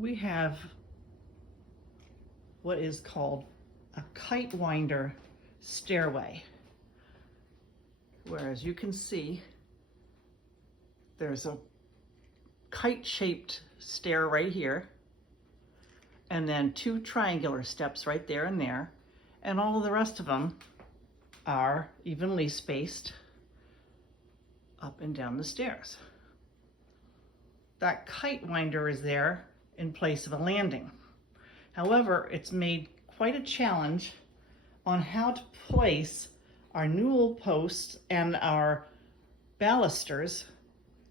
we have what is called a kite winder stairway, whereas you can see there's a kite shaped stair right here, and then two triangular steps right there and there, and all of the rest of them are evenly spaced up and down the stairs. That kite winder is there in place of a landing. However, it's made quite a challenge on how to place our newel posts and our balusters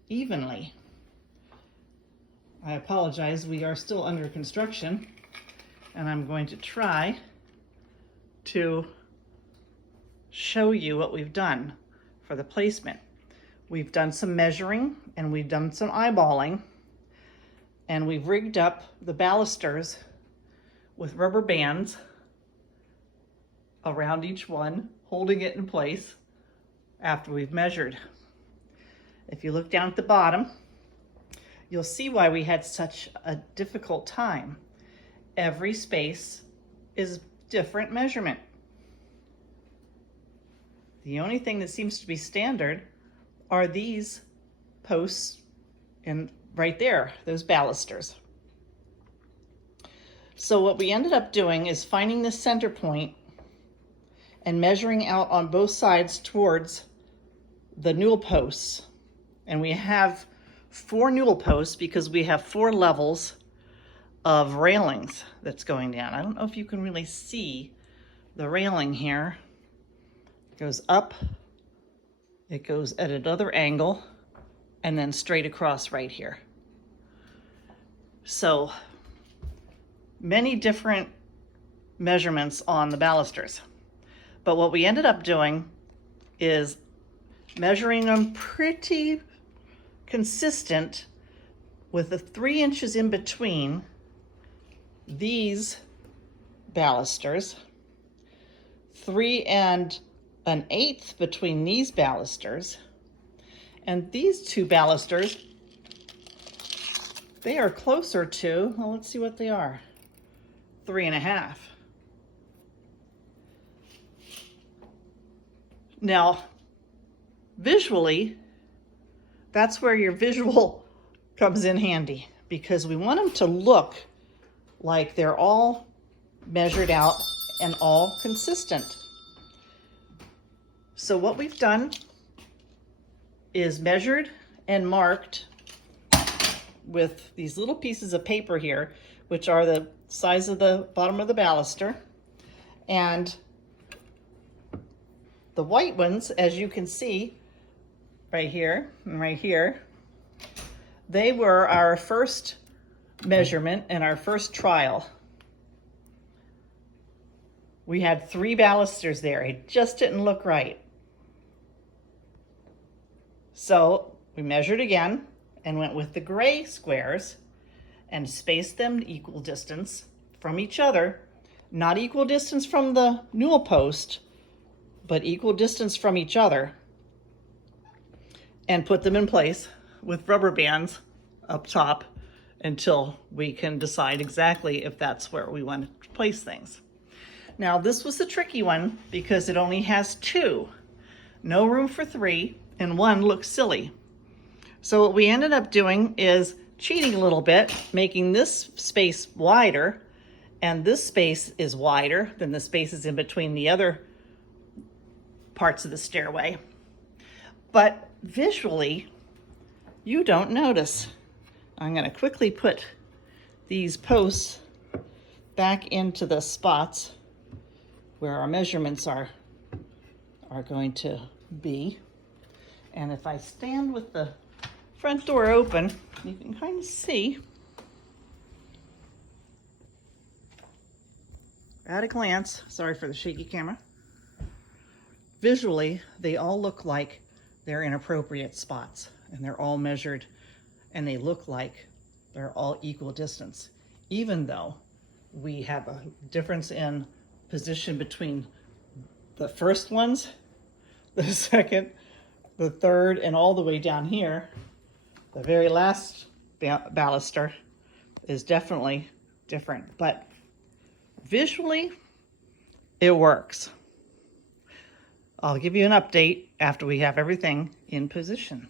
evenly. I apologize, we are still under construction, and I'm going to try to show you what we've done for the placement. We've done some measuring and we've done some eyeballing, and we've rigged up the balusters with rubber bands around each one, holding it in place after we've measured. If you look down at the bottom, you'll see why we had such a difficult time. Every space is different measurement. The only thing that seems to be standard are these posts and right there, those balusters. So what we ended up doing is finding the center point and measuring out on both sides towards the newel posts. And we have 4 newel posts because we have 4 levels of railings that's going down. I don't know if you can really see the railing here. It goes up, it goes at another angle, and then straight across right here. So many different measurements on the balusters. But what we ended up doing is measuring them pretty consistent with the 3 inches in between these balusters, 3 1/8 between these balusters, and these 2 balusters, they are closer to, well, let's see what they are, 3 1/2. Now, visually, that's where your visual comes in handy, because we want them to look like they're all measured out and all consistent. So what we've done is measured and marked with these little pieces of paper here, which are the size of the bottom of the baluster. And the white ones, as you can see, right here and right here, they were our first measurement and our first trial. We had 3 balusters there. It just didn't look right. So we measured again and went with the gray squares and spaced them equal distance from each other, not equal distance from the newel post, but equal distance from each other, and put them in place with rubber bands up top until we can decide exactly if that's where we want to place things. Now, this was the tricky one because it only has 2, no room for 3, and 1 looks silly. So what we ended up doing is cheating a little bit, making this space wider, and this space is wider than the spaces in between the other parts of the stairway. But visually, you don't notice. I'm going to quickly put these posts back into the spots where our measurements are going to be. And if I stand with the front door open, you can kind of see at a glance, sorry for the shaky camera, visually they all look like they're in appropriate spots, and they're all measured, and they look like they're all equal distance, even though we have a difference in position between the first ones, the second, the third, and all the way down here, the very last baluster is definitely different, but visually it works. I'll give you an update after we have everything in position.